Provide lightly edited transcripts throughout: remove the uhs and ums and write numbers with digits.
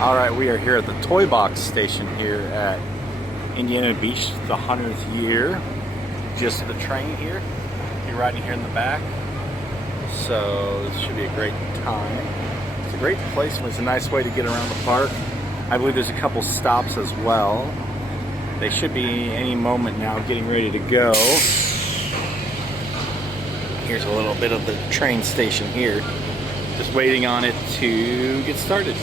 All right, we are here at the Toy Box station here at Indiana Beach, the 100th year. Just the train here. You're riding here in the back. So this should be a great time. It's a great place. It's a nice way to get around the park. I believe there's a couple stops as well. They should be any moment now getting ready to go. Here's a little bit of the train station here. Just waiting on it to get started.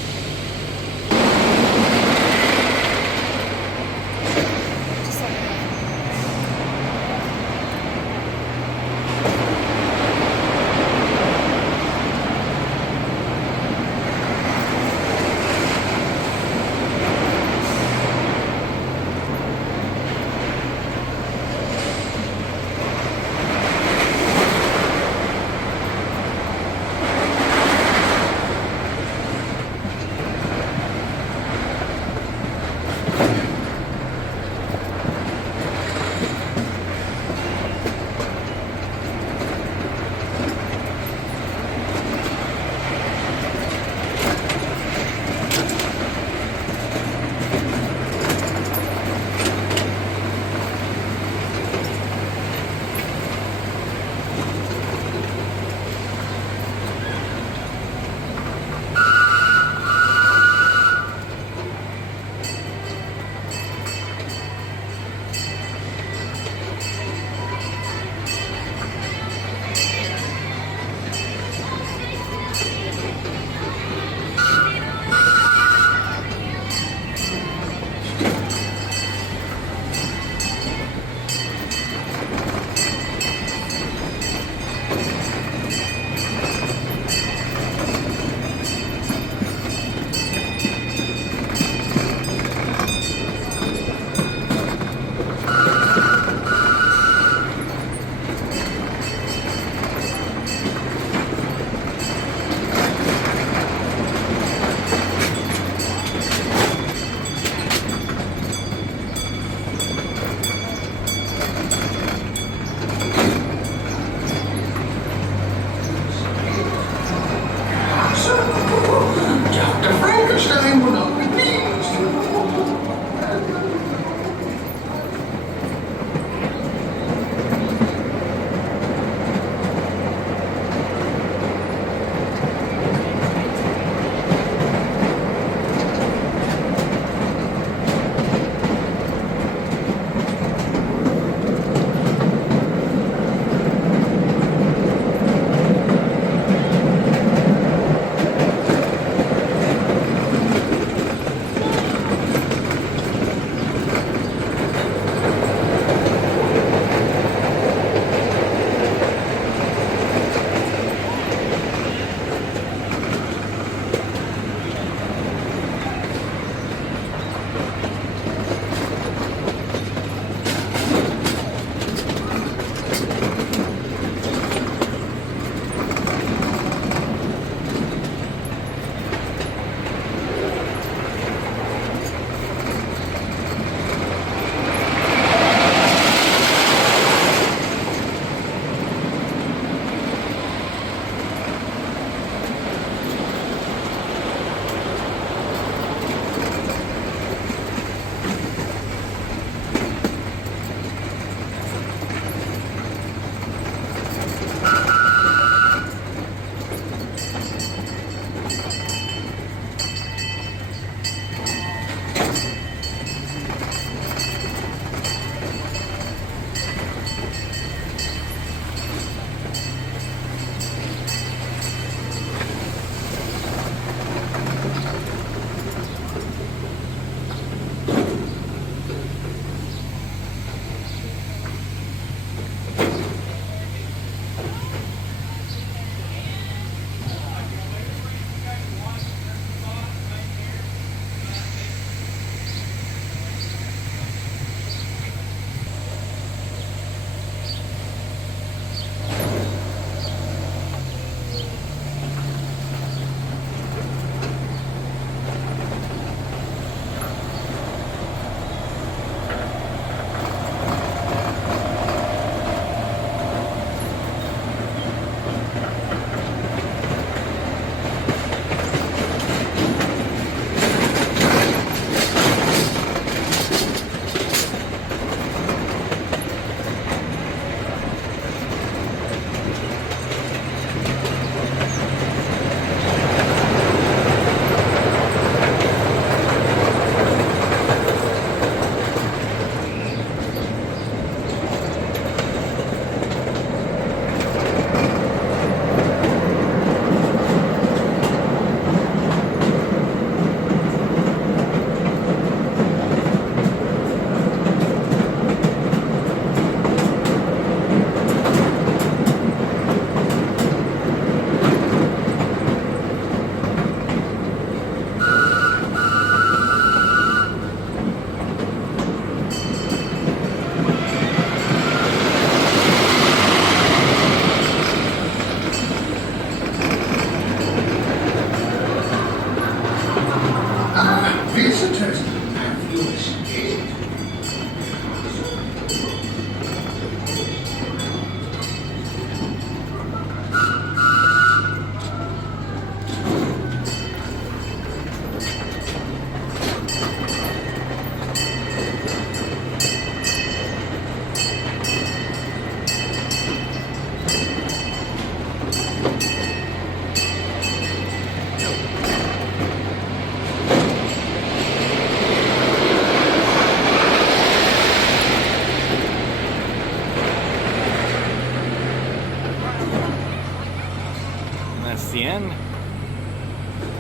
that's the end.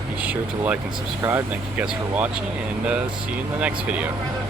Be sure to like and subscribe. Thank you guys for watching, and see you in the next video.